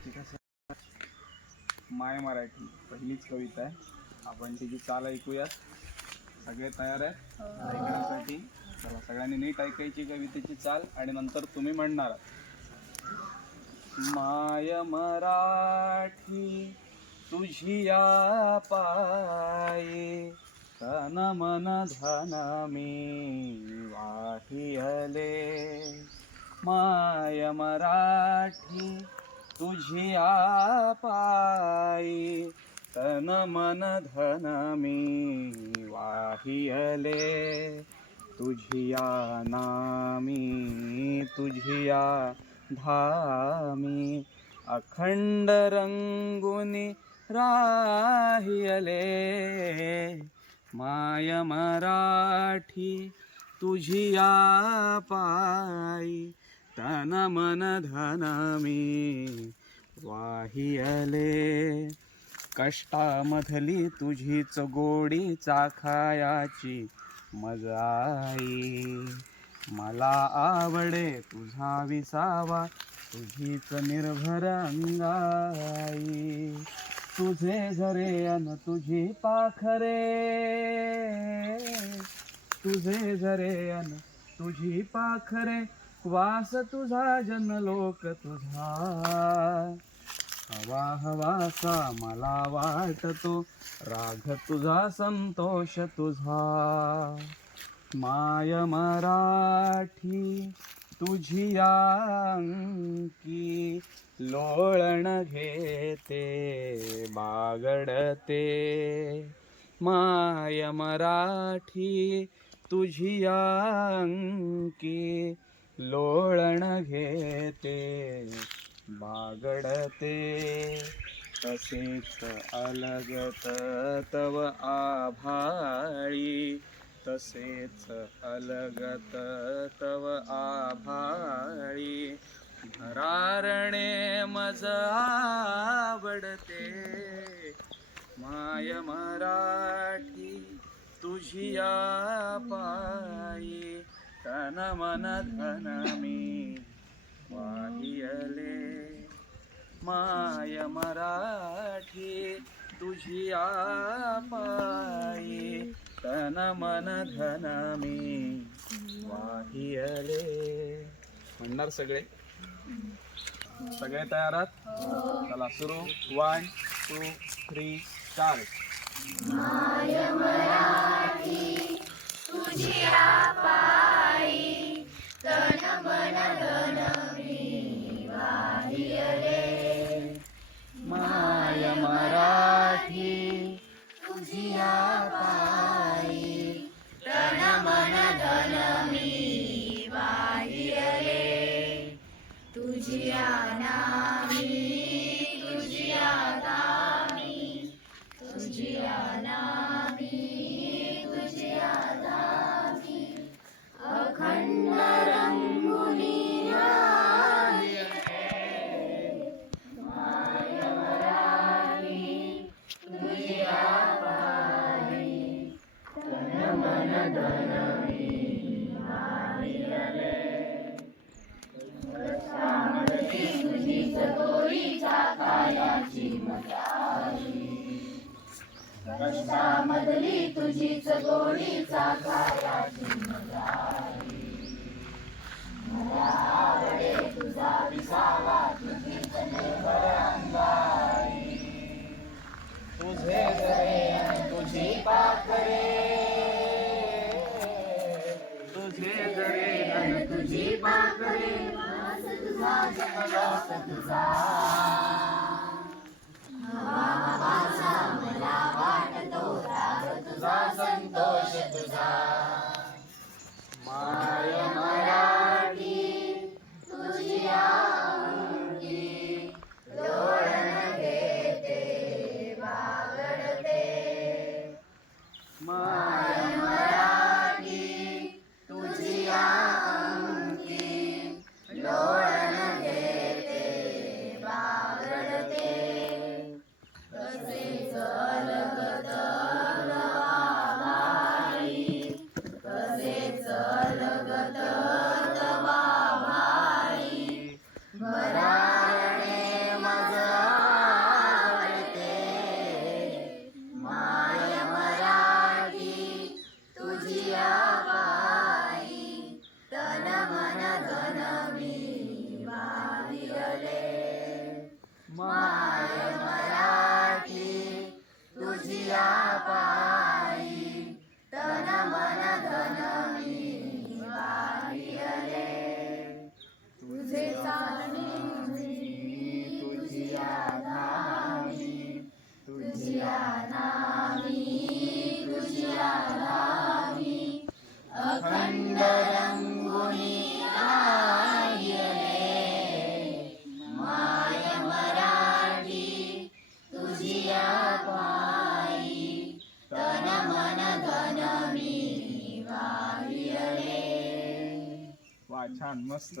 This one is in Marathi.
याची कसं माय मराठी पहिलीच कविता आहे. आपण तिची चाल ऐकूयात. सगळे तयार आहेत ऐकण्यासाठी? चला सगळ्यांनी नीट ऐकायची कवितेची चाल आणि नंतर तुम्ही म्हणणार. माय मराठी तुझी या पाये, तन मन धन मी वाहियले. माय मराठी तुझिया पायी, तन मन धन मी वाहियले. तुझिया नामी तुझिया धामी, अखंड रंगुनी राहियले. माय मराठी तुझिया पायी, तन मन धन मी वाहियले. कष्टामधली तुझीच गोडी चाखायाची मजाई, मला आवडे तुझा विसावा तुझीच निर्भर अंगाई. तुझे झरे अन तुझी पाखरे, तुझे झरे अन तुझी पाखरे, वास तुझा जनलोक तुझा. हवा हवासा मला वाटतो, राग तुझा संतोष तुझा. माय मराठी तुझिया अंकी, लोळण घेते बागडते. माय मराठी तुझिया अंकी, लोळण घेते बागडते. तसेच अलगत तव आभाळी, तसेच अलगत तव आभाळी. भरारणे मज आवडते. माय मराठी तुझिया पायी, तन मन धन मी वाहियले. माय मराठी तुझिया पायी, तन मन धन मी वाहियले. म्हणणार सगळे? सगळे तयार आहात? चला सुरू. 1 2 3 4. माय मराठी तुझिया पायी, तन मन धन मी वाहियले. माय मराठी तुझिया पायी, तन मन धन मी वाहियले. तुझिया नामी तुझिया दामी, तुझिया नामी तुझिया दामी, अखंड रंगुनी राहियले. माय मराठी तुझिया पायी, तन मन धन मी वाहियले. कष्टामधली तुझीच गोडी चाखायाची मजाई, कष्टामधली तुझीच गोडी चाखायाची मजाई. मला आवडे तुझा विसावा तुझीच निर्भर अंगाई. तुझे झरे अन तुझी पाखरे, तुझे झरे अन तुझी पाखरे, वास तुझा जनलोक तुझा. हवा हवासा मला वाटतो, राग तुझा संतोष तुझा. माय मराठी तुझिया अंगी, लोळण घेते बागडते. माय मराठी तुझिया अंगी, लोळण घेते माय मराठी तुझिया पायी तन मन धन मी वाहिले तुझे चालणे तुझिया नामी तुझिया नामी तुझिया नामी अखंड रंगुनी राहिले माय मराठी तुझिया पायी तन मन धन मी वाहिले. वा छान मस्त.